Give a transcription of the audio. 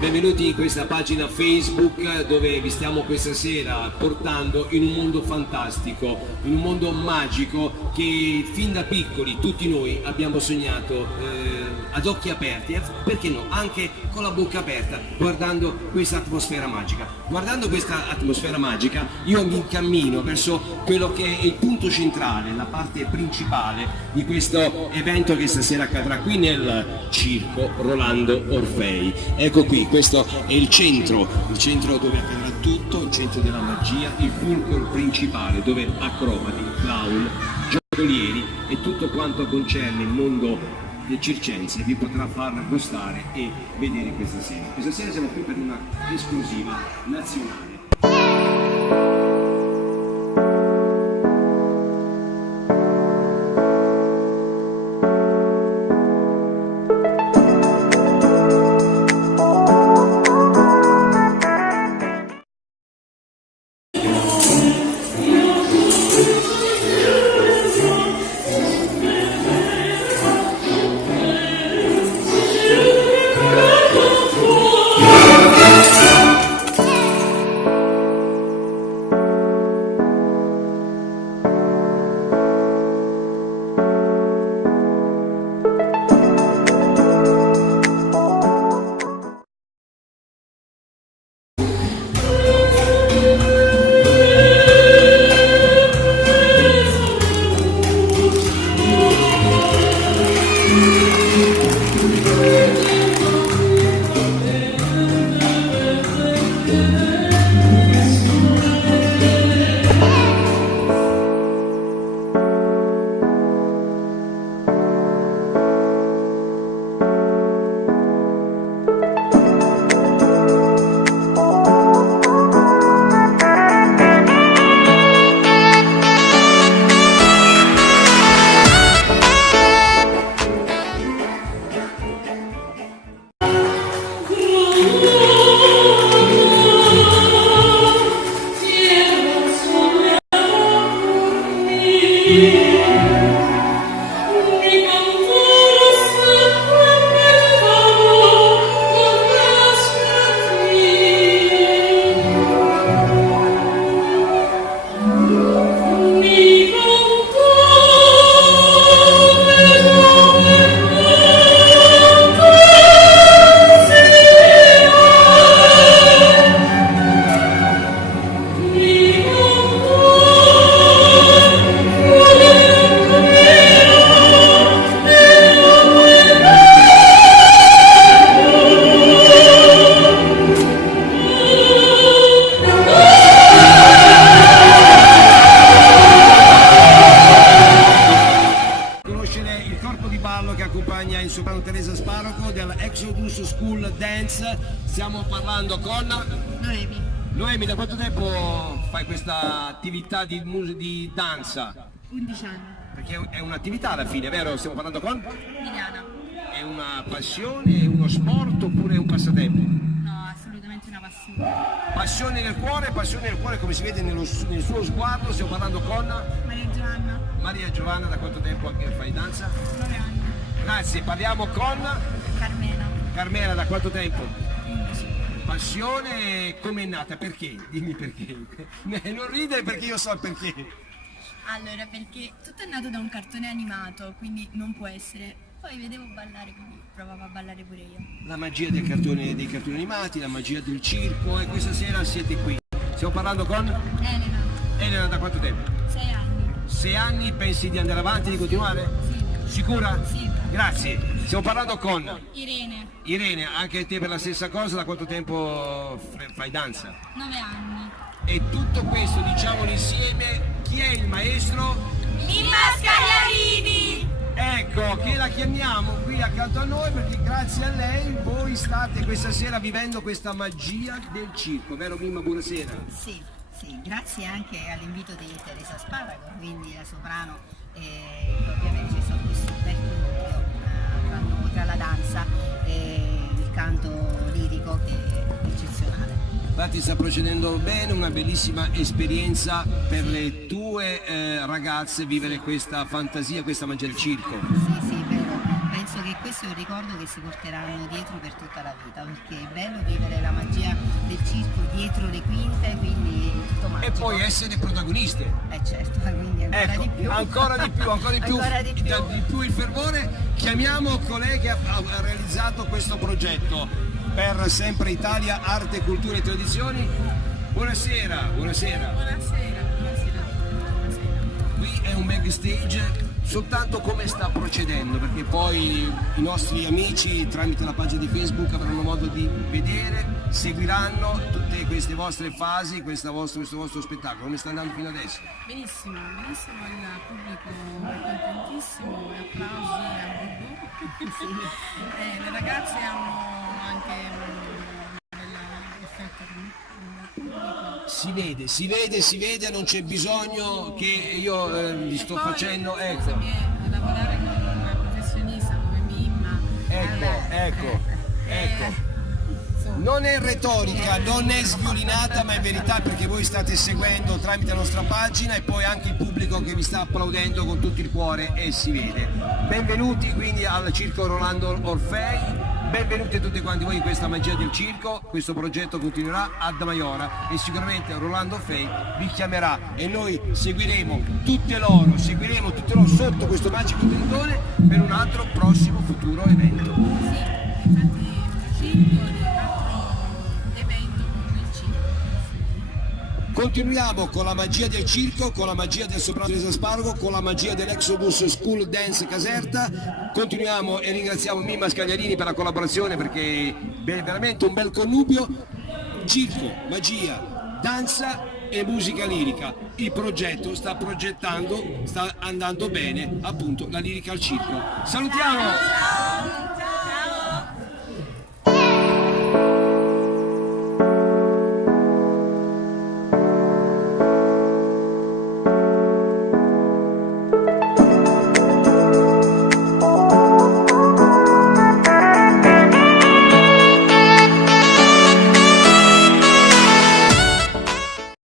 Benvenuti in questa pagina Facebook dove vi stiamo questa sera portando in un mondo fantastico, in un mondo magico che fin da piccoli tutti noi abbiamo sognato ad occhi aperti e perché no, anche con la bocca aperta, guardando questa atmosfera magica. Guardando questa atmosfera magica io mi incammino verso quello che è il punto centrale, la parte principale di questo evento che stasera accadrà qui nel Circo Rolando Orfei. Ecco qui, questo è il centro dove accadrà tutto, il centro della magia, il fulcro principale dove acrobati, clown, giocolieri e tutto quanto concerne il mondo del circense vi potrà far gustare e vedere questa sera. Questa sera siamo qui per una esclusiva nazionale. Exodus School Dance. Stiamo parlando con Noemi. Noemi, da quanto tempo fai questa attività di danza? 11 anni. Perché è un'attività alla fine, vero? Stiamo parlando con Liliana. È una passione, è uno sport oppure è un passatempo? No, assolutamente una passione. Passione nel cuore come si vede nel suo sguardo. Stiamo parlando con Maria Giovanna. Maria Giovanna, da quanto tempo anche fai danza? 9 anni. Grazie, parliamo con Carmela. Carmela, da quanto tempo? 11. Passione come è nata? Perché? Dimmi perché. Non ridere perché io so il perché. Allora, perché tutto è nato da un cartone animato, quindi non può essere. Poi vedevo ballare, quindi provavo a ballare pure io. La magia dei cartoni animati, la magia del circo, e questa sera siete qui. Stiamo parlando con Elena. Elena, da quanto tempo? 6 anni. 6 anni, pensi di andare avanti, di continuare? Sì. Sicura? Sì. Grazie. Stiamo parlando con Irene. Irene, anche te per la stessa cosa, da quanto tempo fai danza? 9 anni. E tutto questo, diciamolo insieme, chi è il maestro? Mimma Scagliarini. Ecco, che la chiamiamo qui accanto a noi perché grazie a lei voi state questa sera vivendo questa magia del circo, vero Mimma? Buonasera. Sì, sì, grazie anche all'invito di Teresa Sparago, quindi la soprano, ovviamente c'è stato questo bel connubio tra la danza e il canto lirico che è eccezionale. Infatti sta procedendo bene, una bellissima esperienza per le tue ragazze vivere questa fantasia, questa magia del circo. Sì, sì, vero. Penso che questo è un ricordo che si porteranno dietro per tutta la vita, perché è bello vivere la magia del circo dietro le quinte, quindi è tutto magico. E poi essere protagoniste. Certo, quindi ancora Ecco, di più. ancora di più, Ancora di più. di più il fervore. Chiamiamo colei che ha realizzato questo progetto per Sempre Italia, Arte, Cultura e Tradizioni. Buonasera, buonasera. Buonasera, buonasera. Qui è un backstage, soltanto come sta procedendo, perché poi i nostri amici tramite la pagina di Facebook avranno modo di vedere, seguiranno tutte queste vostre fasi, questo vostro spettacolo. Come sta andando fino adesso? Benissimo, benissimo, il pubblico è contentissimo, applausi a gogo. Le ragazze hanno anche un bel effetto con il pubblico. Si vede, non c'è bisogno che io vi sto facendo. Ecco, Scusami, lavorare con una professionista come Mimma. ecco. Insomma, Non è retorica, non è sviolinata, ma è verità perché voi state seguendo tramite la nostra pagina e poi anche il pubblico che vi sta applaudendo con tutto il cuore e si vede. Benvenuti quindi al Circo Rolando Orfei, benvenuti a tutti quanti voi in questa magia del circo. Questo progetto continuerà ad Maiora e sicuramente Rolando Orfei vi chiamerà e noi seguiremo tutte loro sotto questo magico tendone per un altro prossimo futuro evento. sì, infatti un 4 evento con il circo. Continuiamo con la magia del circo, con la magia del soprano Teresa Sparago, con la magia dell'Exodus School Dance Caserta. Continuiamo e ringraziamo Mimma Scagliarini per la collaborazione perché è veramente un bel connubio. Circo, magia, danza e musica lirica. Il progetto sta andando bene, appunto, la lirica al circo. Salutiamo!